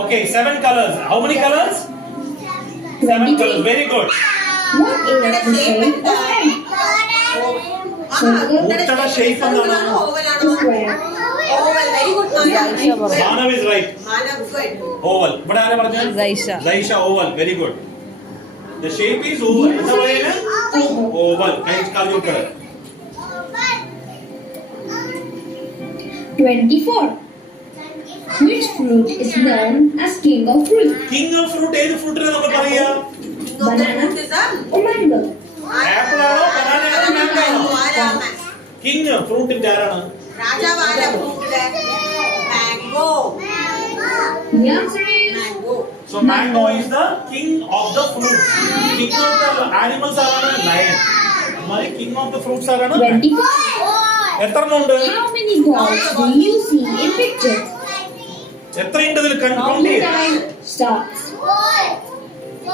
Okay, 7 colors. How many colors? 7 colors. Very good. What is the shape of pen? Uttara shape endana? Square. Oval, very good. Manav is right. Manav, good. Oval. What are you? Zaisha. Zaisha, oval. Very good. The shape is oval. What are you? Oval. Call you. 24. Which fruit is known as king of fruit? King of fruit ഏത് ഫ്രൂട്ടിനെ നമ്മൾ പറയാ? Banana or mango? Apple ആണോ banana ആണോ mango ആണോ? King ഫ്രൂട്ടിന്റെ ആരാണ്? രാജാവായ ഫ്രൂട്ടിലെ mango. The answer is mango. So mango is the king of the fruits. King of the animals ആരാണ്? Lion. మరి king of the fruits ആരാണ്? 25. എത്രണ്ണം ഉണ്ട്? How many balls do you see in picture? എത്രയുണ്ട് ഇതിൽ കൗണ്ട് ചെയ്യ്. Time starts.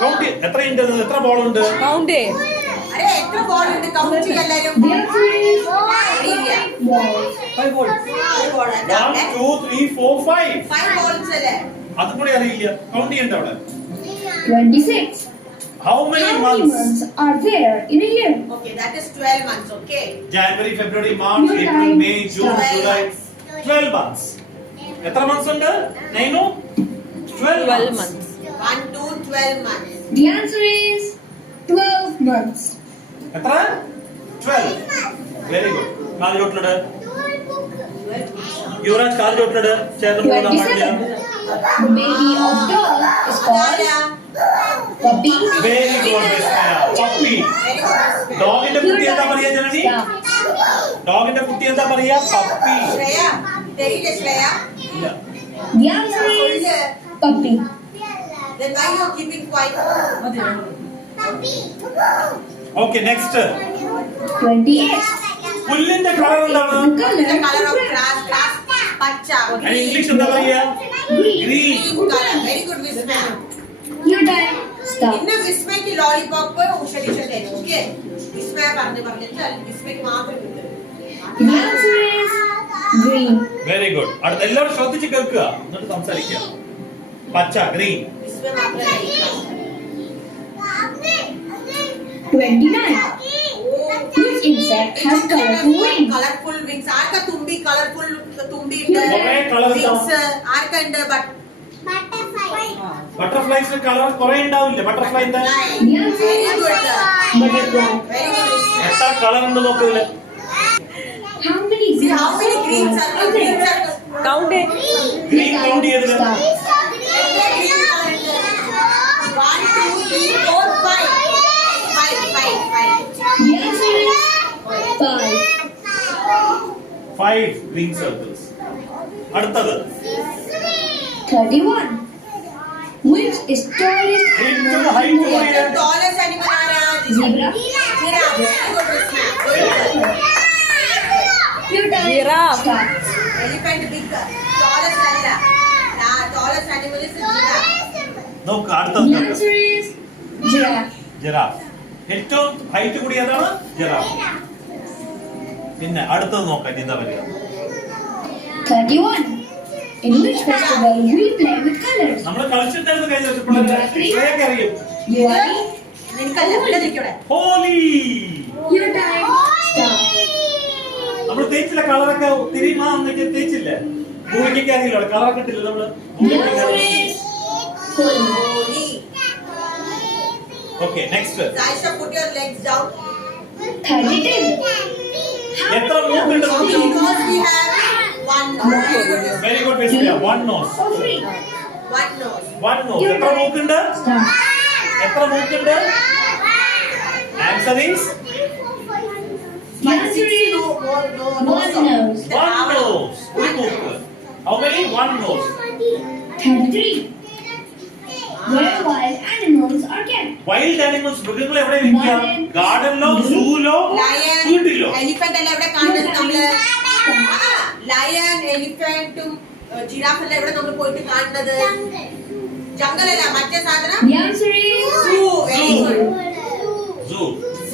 കൗണ്ട് ചെയ്യ്. എത്രയുണ്ട്? എത്ര ബോൾ ഉണ്ട്? Count it. അരെ എത്ര ബോൾ ഉണ്ട് കൗണ്ട് ചെയ്യ എല്ലാരും. The answer is balls. 5 volts. 5 ബോൾ ഉണ്ട്. 1 2 3 4 5. 5 ബോൾസ് അല്ലേ? അതും കൂടി അറിയില്ല. കൗണ്ട് ചെയ്യണ്ട അവിടെ. 26. How many months? Are there in a year? Okay, that is 12 months, okay? January, February, March, Your April, time May, June, starts. July. 12 months. എത്ര months ഉണ്ട്? 9 12 months. 1 to 12 months. The answer is 12 months. എത്ര? 12. Very good. കാല് ചോട്ടിലിട്. യുവരാജ് കാല് ചോട്ടിലിട്. ചേർന്ന് പോകാൻ പാടില്ല. 27. The baby of dog is called puppy. Very good, Vismaya. Puppy. Very good. ഡോഗിന്റെ കുട്ടി എന്താ പറയാ ജനനി? Stop. ഡോഗിന്റെ കുട്ടി എന്താ പറയാ? പപ്പി. ശ്രേയ, തെരിയില്ല ശ്രേയ? ഇല്ല. The answer is puppy. Then why you are keeping quiet? Okay, next. 28. പുല്ലിന്റെ കളർ എന്താണ്? The The color color of is grass, പച്ച. അതിന് ഇംഗ്ലീഷ് എന്താ പറയാ? green. Green. Green color. Very good, Vismaya. Your time starts. ഇന്ന് വിസ്മയ്ക്ക് ലോളിപോപ്പ് ഉഷരീഷ തരും, okay? വിസ്മയ പറഞ്ഞിട്ട് വിസ്മയ്ക്ക് മാത്രം കിട്ടും. The answer is green. Very good. അടുത്ത എല്ലാവരും ശ്രദ്ധിച്ച് കേൾക്കുക എന്നിട്ട് സംസാരിക്കുക. പച്ച ഗ്രീൻ. വിസ്മയ മാത്രം കഴിക്കാം. 29. Which insect has colorful wings? Colourful wings. ആർക്കാ തുമ്പി കളർഫുൾ തുമ്പി ഉണ്ട്? കുറേ colour വിങ്സ് ആർക്കാ ഉണ്ട്? ബട്ടർഫ്ലൈസിന്റെ കളർ കുറെ ഉണ്ടാവില്ല. ബട്ടർഫ്ലൈന്റെ The answer Very is good. butterfly. Very good. എത്ര കളർ ഉണ്ട് നോക്കില്ല. How many See how many greens are there? Greens are Count it. Green count ചെയ്തത്. Stop. 1 2 3 4 5. 5. The answer is 5. 5 green circles. അടുത്തത് 31. Which is tallest animal height in the to world? Tallest animal ആരാ? Zebra. Giraffe. Very good, Vismaya. Good. Your time Giraffe. starts. Elephant big. Tallest അല്ല. Tallest animal is giraffe. നോക്ക് അടുത്തത് The answer is giraffe. Giraffe. ഏറ്റവും ഹൈറ്റ് കൂടി ഏതാണ്? ജിറാഫ്. പിന്നെ അടുത്തത് നോക്കാം എന്താ പറയുക. 31. In which festival we play with colors? നമ്മൾ കളിച്ചിട്ടായിരുന്നു കഴിഞ്ഞ വർഷം. അറിയും. Diwali. നിനക്കല്ല ഇവിടെ നിൽക്കവിടെ. ഹോലി. Your time starts. നമ്മൾ തേച്ചില്ല കളറൊക്കെ തിരിമാ തേച്ചില്ലേ? ഭൂമിക്കൊക്കെ അറിയില്ല കളറൊക്കെ ഇട്ടില്ല നമ്മള്. The answer is Holi. Holi. Okay next. Zaisha, put your legs down. 32. എത്ര മൂക്കുണ്ട്? Because we have one nose. Very good Vismaya. 1 nose. Or 3. One nose. 1 nose. എത്ര മൂക്കുണ്ട്? Stop. എത്ര മൂക്കുണ്ട്? Answer is The answer is More one nose. 1 nose. ഒരു മൂക്ക്. How many? 1 nose. 33. Where wild animals are kept? Wild animals മൃഗങ്ങൾ എവിടെ ഇരിക്കുക? ഗാർഡനിലോ സൂലോ Lion, വീട്ടിലോ? elephant അല്ല എവിടെ കാണുന്നത് നമ്മള്? ലയൺ, എലിഫന്റും ജിറാഫ് അല്ല എവിടെ നമ്മൾ പോയിട്ട് കാണുന്നത്? ജംഗൽ അല്ല മറ്റേ സാധനം? The answer is Zoo. Very good. സൂ.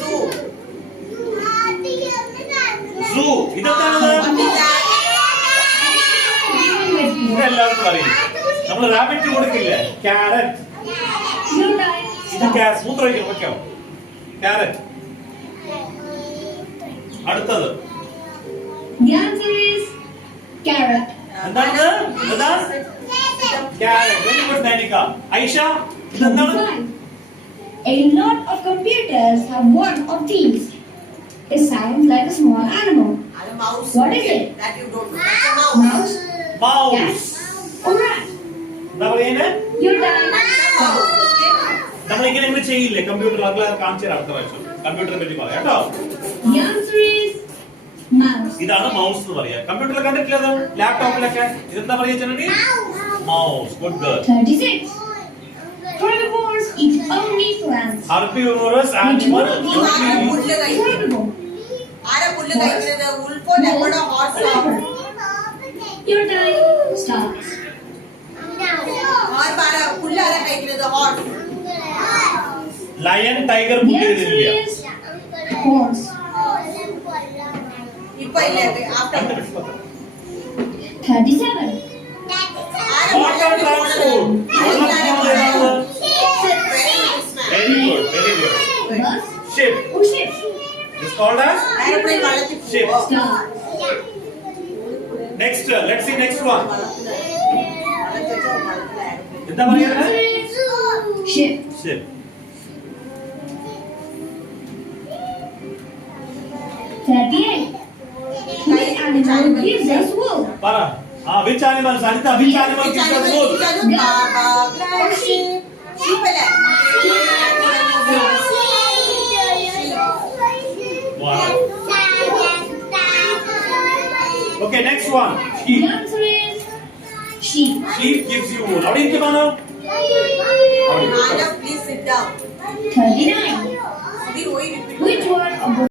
Zoo. സൂ. ഇതെന്താണ്? What is that? എല്ലാവർക്കും അറിയില്ല. നമ്മൾ റാബിറ്റ് കൊടുക്കില്ലേ? ക്യാരറ്റ്. Your time ഇത് starts. മൂത്രമൊഴിക്കും. Okay, carrot. അടുത്തത് The answer is carrot. എന്താണ്? Carrot. Very good Nainika. Aisha, ഇതെന്താണ്? 5. A lot of computers have one of these. It sounds like a small animal. അത് mouse. What is it? That you don't know. That's a mouse. Mouse? Mouse. Yes. Alright. എന്താ പറയുന്നത്? Your time starts. നമ്മളിങ്ങനെ ഇങ്ങനെ ചെയ്യില്ലേ കമ്പ്യൂട്ടർ? അത് കാണിച്ചു തരാം അടുത്ത പ്രാവശ്യം. കമ്പ്യൂട്ടറിനെ പറ്റി പറയാം കേട്ടോ. The answer is mouse. ഇതാണ് മൗസ് എന്ന് പറയാ. കമ്പ്യൂട്ടറിൽ കണ്ടിട്ടില്ല, ലാപ്ടോപ്പിലൊക്കെ ഇതെന്താ പറയാ ചേട്ടനടി? Mouse. Good girl. 36. Herbivores eat only plants. Herbivorous animal. Herbivore. ആരാ പുല്ല് കഴിക്കുന്നത്? ഉൾഫോ, ലെപ്പർഡോ, ഹോർസോ? Your time starts. ആരാ പുല്ല് ആരാ കഴിക്കുന്നത്? ഹോർസ്. ലയൺ, ടൈഗർ The പുല്ല് answer തിന്നില്ല. is horse. ഇപ്പൊ ഇല്ലേ? ആഫ്റ്റർ 37. Water transport. Very good, very good. Bus ship. or ship? It's called as airplane വെള്ളത്തിൽ ship. പോവോ? Start. Next, let's see next one. എന്താ The പറയുന്നത്? answer is ship. Ship. 38. Which animal gives us wool? പറ. which animal? Saritha, which animal gives us wool? Wow. Okay, next one. The Sheep. answer is sheep. Sheep gives you wool. അവിടെ ഇരിക്കുവാനോ? അവിടെ ഇരിക്ക്. Please sit down. 39.